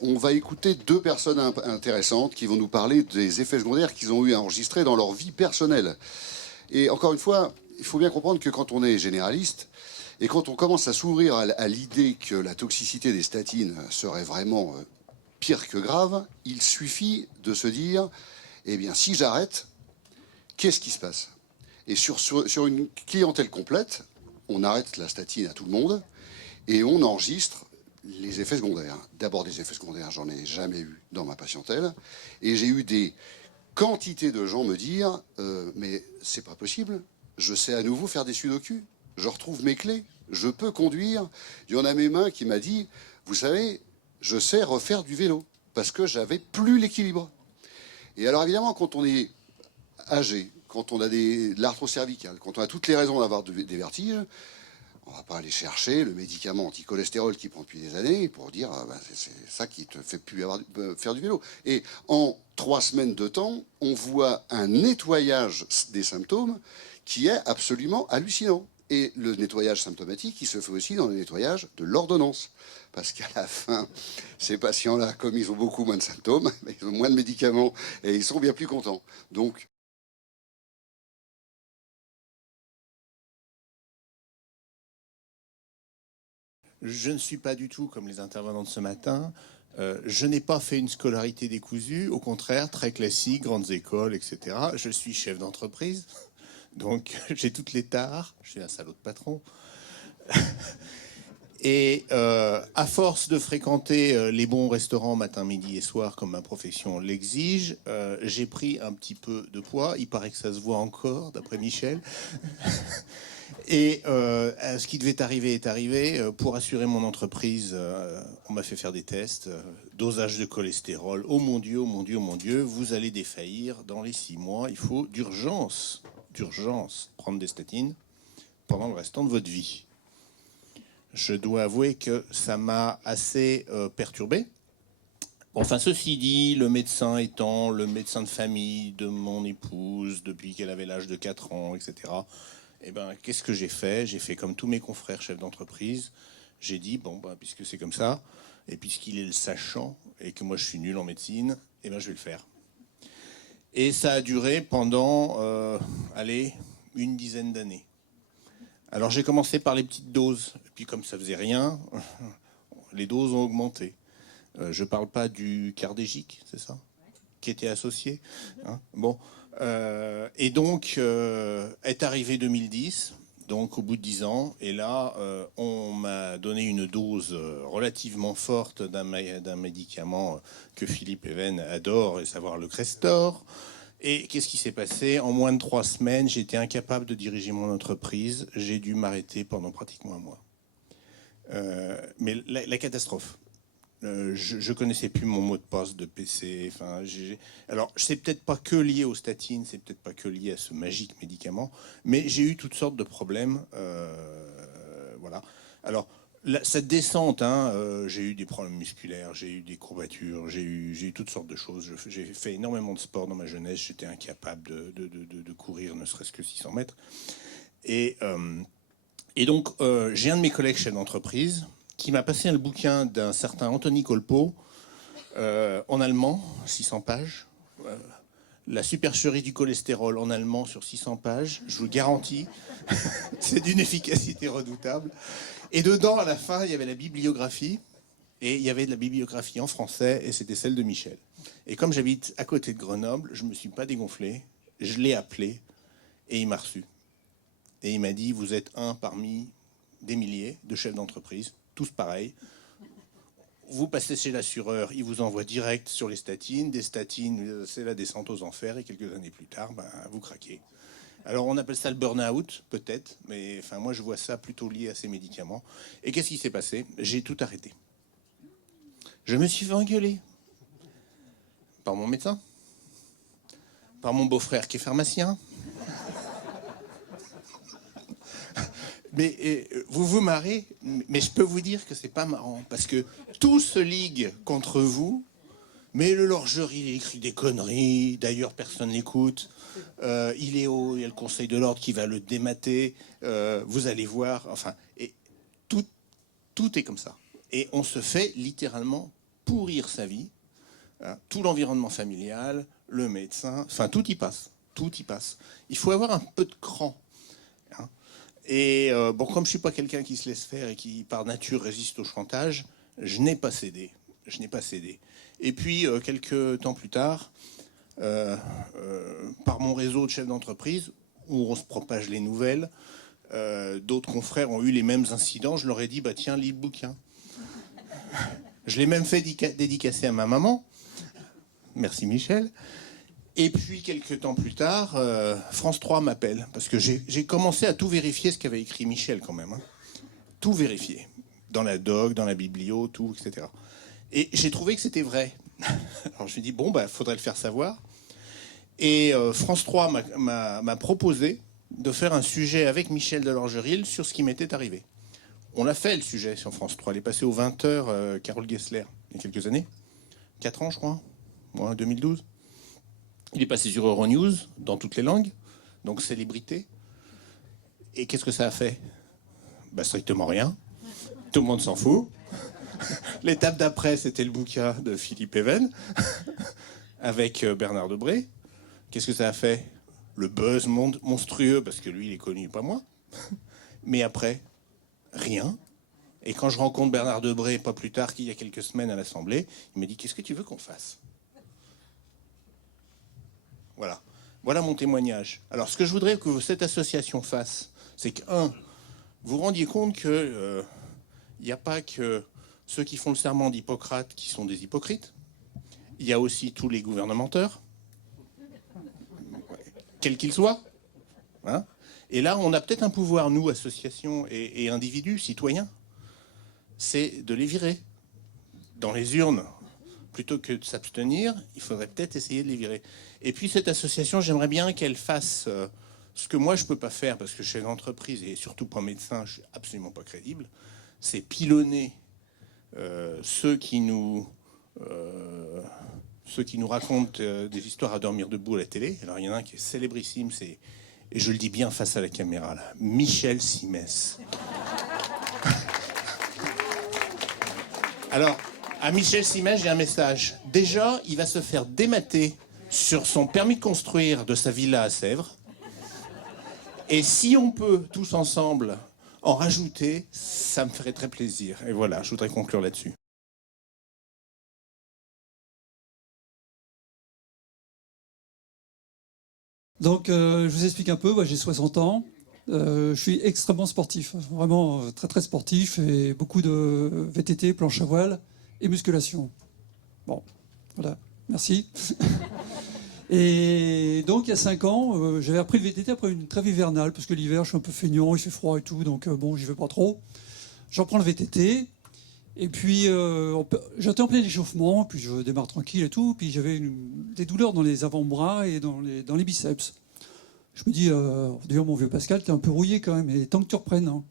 on va écouter deux personnes intéressantes qui vont nous parler des effets secondaires qu'ils ont eu à enregistrer dans leur vie personnelle. Et encore une fois, il faut bien comprendre que quand on est généraliste, et quand on commence à s'ouvrir à l'idée que la toxicité des statines serait vraiment pire que grave, il suffit de se dire, eh bien, si j'arrête, qu'est-ce qui se passe? Et sur une clientèle complète, on arrête la statine à tout le monde et on enregistre les effets secondaires. D'abord, des effets secondaires, j'en ai jamais eu dans ma patientèle. Et j'ai eu des quantités de gens me dire mais c'est pas possible, je sais à nouveau faire des sudoku, je retrouve mes clés, je peux conduire. Il y en a mes mains qui m'a dit, vous savez, je sais refaire du vélo parce que j'avais plus l'équilibre. Et alors évidemment, quand on est âgé, quand on a de l'arthrose cervicale, quand on a toutes les raisons d'avoir des vertiges, on ne va pas aller chercher le médicament anti-cholestérol qui prend depuis des années pour dire ah ben, c'est ça qui te fait plus faire du vélo. Et en 3 semaines de temps, on voit un nettoyage des symptômes qui est absolument hallucinant. Et le nettoyage symptomatique, il se fait aussi dans le nettoyage de l'ordonnance. Parce qu'à la fin, ces patients-là, comme ils ont beaucoup moins de symptômes, ils ont moins de médicaments et ils sont bien plus contents. Donc, Je ne suis pas du tout comme les intervenants de ce matin. Je n'ai pas fait une scolarité décousue, au contraire, très classique, grandes écoles, etc. Je suis chef d'entreprise, donc j'ai toutes les tares, je suis un salaud de patron. Et à force de fréquenter les bons restaurants matin, midi et soir, comme ma profession l'exige, j'ai pris un petit peu de poids. Il paraît que ça se voit encore, d'après Michel. Et ce qui devait arriver est arrivé. Pour assurer mon entreprise, on m'a fait faire des tests. Dosage de cholestérol. Oh mon Dieu, oh mon Dieu, oh mon Dieu, vous allez défaillir dans les 6 mois. Il faut d'urgence prendre des statines pendant le restant de votre vie. Je dois avouer que ça m'a assez perturbé. Enfin, ceci dit, le médecin étant le médecin de famille de mon épouse depuis qu'elle avait l'âge de 4 ans, etc., eh ben, qu'est-ce que j'ai fait? J'ai fait comme tous mes confrères chefs d'entreprise. J'ai dit, bon, ben, puisque c'est comme ça, et puisqu'il est le sachant, et que moi je suis nul en médecine, eh ben, je vais le faire. Et ça a duré pendant, allez, une dizaine d'années. Alors j'ai commencé par les petites doses, et puis comme ça faisait rien, les doses ont augmenté. Je parle pas du cardégique, c'est ça, qui était associé. Hein, bon, et donc est arrivé 2010, donc au bout de 10 ans, et là on m'a donné une dose relativement forte d'un médicament que Philippe Even adore, à savoir le Crestor. Et qu'est-ce qui s'est passé? En moins de 3 semaines, j'étais incapable de diriger mon entreprise. J'ai dû m'arrêter pendant pratiquement un mois. Mais la catastrophe. Je connaissais plus mon mot de passe de PC. Enfin, alors, c'est peut-être pas que lié aux statines, c'est peut-être pas que lié à ce magique médicament, mais j'ai eu toutes sortes de problèmes. Voilà. Alors, cette descente, hein, j'ai eu des problèmes musculaires, j'ai eu des courbatures, j'ai eu toutes sortes de choses. J'ai fait énormément de sport dans ma jeunesse, j'étais incapable de courir ne serait-ce que 600 mètres. Et donc, j'ai un de mes collègues chef d'entreprise qui m'a passé le bouquin d'un certain Anthony Colpo, en allemand, 600 pages. La supercherie du cholestérol en allemand sur 600 pages, je vous le garantis, c'est d'une efficacité redoutable. Et dedans, à la fin, il y avait la bibliographie, et il y avait de la bibliographie en français, et c'était celle de Michel. Et comme j'habite à côté de Grenoble, je ne me suis pas dégonflé, je l'ai appelé, et il m'a reçu. Et il m'a dit, vous êtes un parmi des milliers de chefs d'entreprise, tous pareils. Vous passez chez l'assureur, il vous envoie direct sur les statines. Des statines, c'est la descente aux enfers. Et quelques années plus tard, ben, vous craquez. Alors on appelle ça le burn-out, peut-être. Mais enfin, moi, je vois ça plutôt lié à ces médicaments. Et qu'est-ce qui s'est passé? J'ai tout arrêté. Je me suis fait engueuler. Par mon médecin. Par mon beau-frère qui est pharmacien. Mais vous vous marrez, mais je peux vous dire que c'est pas marrant, parce que tout se ligue contre vous, mais le Lorger, il écrit des conneries, d'ailleurs personne l'écoute, il y a le Conseil de l'Ordre qui va le démater, vous allez voir, enfin, et tout est comme ça. Et on se fait littéralement pourrir sa vie. Hein, tout l'environnement familial, le médecin, enfin tout y passe. Tout y passe. Il faut avoir un peu de cran. Hein. Et bon, comme je ne suis pas quelqu'un qui se laisse faire et qui par nature résiste au chantage, je n'ai pas cédé. Je n'ai pas cédé. Et puis, quelques temps plus tard, par mon réseau de chefs d'entreprise, où on se propage les nouvelles, d'autres confrères ont eu les mêmes incidents. Je leur ai dit, bah tiens, lis le bouquin. Je l'ai même fait dédicacer à ma maman. Merci Michel. Et puis, quelques temps plus tard, France 3 m'appelle. Parce que j'ai commencé à tout vérifier ce qu'avait écrit Michel quand même. Hein. Tout vérifier. Dans la doc, dans la biblio, tout, etc. Et j'ai trouvé que c'était vrai. Alors je me suis dit, bon, bah, faudrait le faire savoir. Et France 3 m'a proposé de faire un sujet avec Michel Delorgeril sur ce qui m'était arrivé. On l'a fait, le sujet, sur France 3. Il est passé aux 20h, Carole Gessler, il y a quelques années. 4 ans, je crois. Moi, 2012. Il est passé sur Euronews, dans toutes les langues. Donc, célébrité. Et qu'est-ce que ça a fait? Bah, strictement rien. Tout le monde s'en fout. L'étape d'après, c'était le bouquin de Philippe Even, avec Bernard Debré. Qu'est-ce que ça a fait? Le buzz monstrueux, parce que lui, il est connu, pas moi. Mais après, rien. Et quand je rencontre Bernard Debré, pas plus tard qu'il y a quelques semaines à l'Assemblée, il me dit, qu'est-ce que tu veux qu'on fasse? Voilà. Voilà mon témoignage. Alors, ce que je voudrais que cette association fasse, c'est que, vous vous rendiez compte que il n'y a pas que ceux qui font le serment d'Hippocrate qui sont des hypocrites. Il y a aussi tous les gouvernementeurs, quels qu'ils soient. Hein. Et là, on a peut-être un pouvoir, nous, associations et individus, citoyens, c'est de les virer. Dans les urnes, plutôt que de s'abstenir, il faudrait peut-être essayer de les virer. Et puis cette association, j'aimerais bien qu'elle fasse ce que moi je ne peux pas faire, parce que chef d'entreprise, et surtout pas médecin, je ne suis absolument pas crédible, c'est pilonner ceux qui nous racontent des histoires à dormir debout à la télé. Alors il y en a un qui est célébrissime, c'est, et je le dis bien face à la caméra, là, Michel Simès. Alors, à Michel Simès, j'ai un message. Déjà, il va se faire démater sur son permis de construire de sa villa à Sèvres. Et si on peut, tous ensemble, en rajouter, ça me ferait très plaisir. Et voilà, je voudrais conclure là-dessus. Donc, je vous explique un peu. Moi, j'ai 60 ans. Je suis extrêmement sportif, vraiment très très sportif, et beaucoup de VTT, planche à voile et musculation. Bon, voilà, merci. Et donc, il y a 5 ans, j'avais repris le VTT après une trêve hivernale, parce que l'hiver, je suis un peu feignant, il fait froid et tout, donc bon, j'y vais pas trop. Je reprends le VTT, et puis j'étais en plein échauffement, puis je démarre tranquille et tout, puis j'avais des douleurs dans les avant-bras et dans les biceps. Je me dis, d'ailleurs, mon vieux Pascal, t'es un peu rouillé quand même, et tant que tu reprennes. Hein.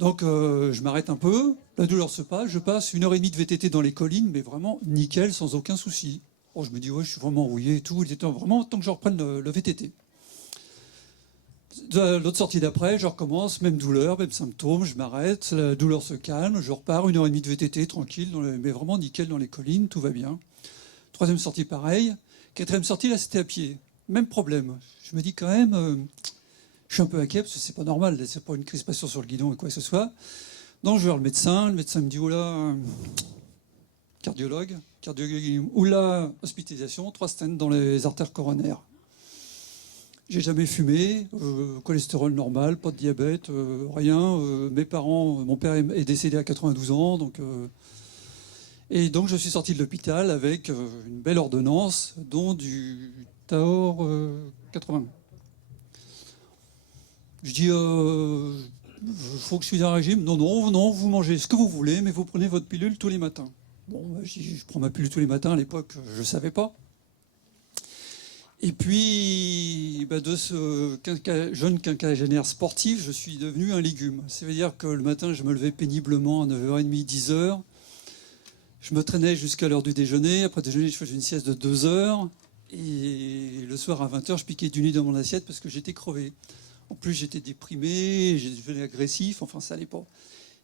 Donc, je m'arrête un peu, la douleur se passe, je passe 1h30 de VTT dans les collines, mais vraiment nickel, sans aucun souci. Oh, je me dis, ouais, je suis vraiment rouillé et tout, il était vraiment tant que je reprenne le VTT. L'autre sortie d'après, je recommence, même douleur, même symptômes, je m'arrête, la douleur se calme, je repars, 1h30 de VTT, tranquille, mais vraiment nickel dans les collines, tout va bien. Troisième sortie, pareil. Quatrième sortie, là, c'était à pied. Même problème. Je me dis quand même, je suis un peu inquiet parce que c'est pas normal, c'est pas une crispation sur le guidon et quoi que ce soit. Donc je vais voir le médecin me dit, oula, cardiologue, oula, hospitalisation, 3 stents dans les artères coronaires. J'ai jamais fumé, cholestérol normal, pas de diabète, rien. Mes parents, mon père est décédé à 92 ans, et donc je suis sorti de l'hôpital avec une belle ordonnance, dont du Taor 80. Je dis, il faut que je suive un régime. Non, vous mangez ce que vous voulez, mais vous prenez votre pilule tous les matins. Bon, je prends ma pilule tous les matins. À l'époque, je ne savais pas. Et puis, de ce jeune quinquagénaire sportif, je suis devenu un légume. Ça veut dire que le matin, je me levais péniblement à 9h30, 10h. Je me traînais jusqu'à l'heure du déjeuner. Après le déjeuner, je faisais une sieste de 2 heures. Et le soir à 20h, je piquais du nez dans mon assiette parce que j'étais crevé. En plus, j'étais déprimé, j'ai devenu agressif, enfin, ça allait pas.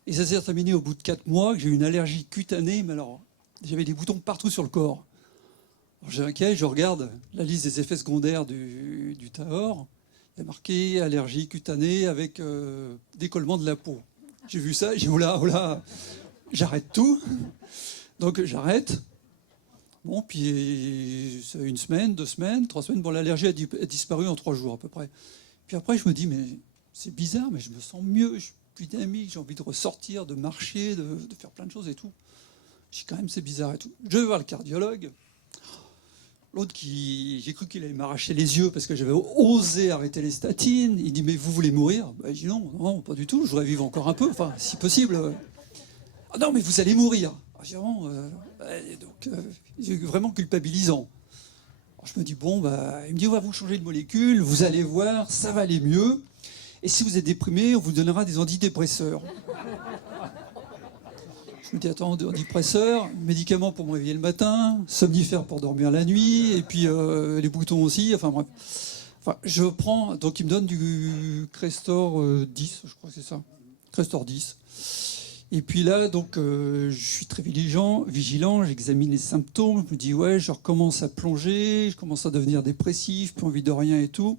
Et ça s'est terminé au bout de 4 mois, que j'ai eu une allergie cutanée, mais alors J'avais des boutons partout sur le corps. J'ai inquiet, je regarde la liste des effets secondaires du Tahor. Il y a marqué allergie cutanée avec décollement de la peau. J'ai vu ça, j'ai dit, oh là, j'arrête tout. Donc j'arrête. Bon, puis une semaine, 2 semaines, 3 semaines. Bon, l'allergie a disparu en 3 jours à peu près. Puis après, je me dis, mais c'est bizarre, mais je me sens mieux, je suis plus dynamique, j'ai envie de ressortir, de marcher, de faire plein de choses et tout. Je dis quand même, c'est bizarre et tout. Je vais voir le cardiologue. L'autre j'ai cru qu'il allait m'arracher les yeux parce que j'avais osé arrêter les statines. Il dit, mais vous voulez mourir? Je dis non, pas du tout, je voudrais vivre encore un peu, enfin, si possible. Ah non, mais vous allez mourir. Je dis, donc, c'est vraiment culpabilisant. Alors, je me dis, bon, il me dit, on va vous changer de molécule, vous allez voir, ça va aller mieux. Et si vous êtes déprimé, on vous donnera des antidépresseurs. Je me dis, attends, antidépresseurs, médicaments pour me réveiller le matin, somnifères pour dormir la nuit, et puis les boutons aussi, enfin bref. Enfin, je prends, donc il me donne du Crestor 10, je crois que c'est ça. Crestor 10. Et puis là, donc, je suis très vigilant, j'examine les symptômes, je me dis, ouais, je recommence à plonger, je commence à devenir dépressif, plus envie de rien et tout.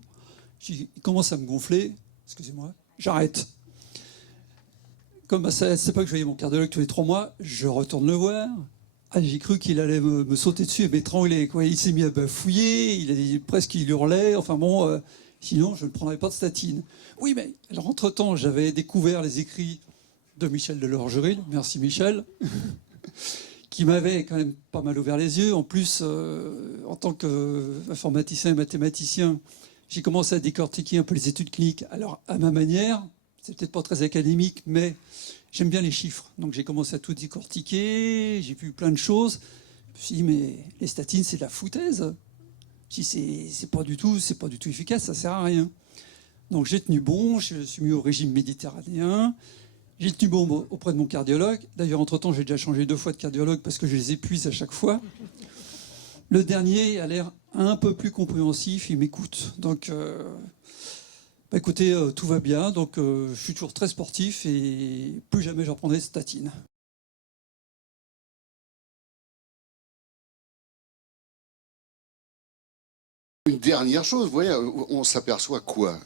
Il commence à me gonfler, excusez-moi, j'arrête. Comme c'est pas que je voyais mon cardiologue tous les 3 mois, je retourne le voir. Ah, j'ai cru qu'il allait me sauter dessus et m'étrangler. Il s'est mis à bafouiller, presque il hurlait. Enfin bon, sinon je ne prendrais pas de statine. Oui, mais alors entre-temps, j'avais découvert les écrits de Michel Delorgeril, merci Michel, qui m'avait quand même pas mal ouvert les yeux. En plus, en tant qu'informaticien et mathématicien, j'ai commencé à décortiquer un peu les études cliniques. Alors, à ma manière, c'est peut-être pas très académique, mais j'aime bien les chiffres. Donc j'ai commencé à tout décortiquer, j'ai vu plein de choses. Je me suis dit, mais les statines, c'est de la foutaise. Je dis, c'est pas du tout efficace, ça sert à rien. Donc j'ai tenu bon, je suis mis au régime méditerranéen. J'ai tenu bon auprès de mon cardiologue. D'ailleurs, entre-temps, j'ai déjà changé 2 fois de cardiologue parce que je les épuise à chaque fois. Le dernier a l'air un peu plus compréhensif, il m'écoute. Donc... écoutez, tout va bien, donc je suis toujours très sportif et plus jamais je reprendrai de statine. Une dernière chose, vous voyez, on s'aperçoit quoi?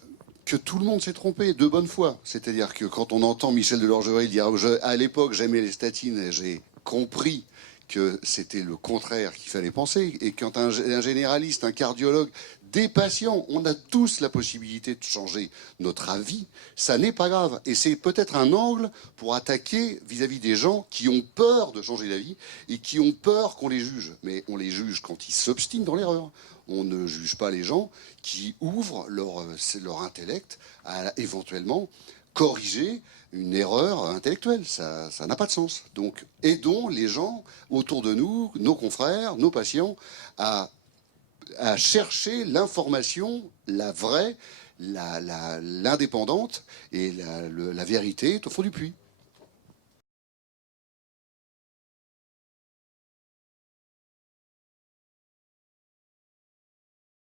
Que tout le monde s'est trompé de bonne foi. C'est-à-dire que quand on entend Michel Delorgeril dire « à l'époque j'aimais les statines et j'ai compris que c'était le contraire qu'il fallait penser », et quand un généraliste, un cardiologue, des patients, on a tous la possibilité de changer notre avis, ça n'est pas grave. Et c'est peut-être un angle pour attaquer vis-à-vis des gens qui ont peur de changer d'avis et qui ont peur qu'on les juge. Mais on les juge quand ils s'obstinent dans l'erreur. On ne juge pas les gens qui ouvrent leur intellect à éventuellement corriger une erreur intellectuelle. Ça n'a pas de sens. Donc aidons les gens autour de nous, nos confrères, nos patients, à chercher l'information, la vraie, l'indépendante et la vérité au fond du puits.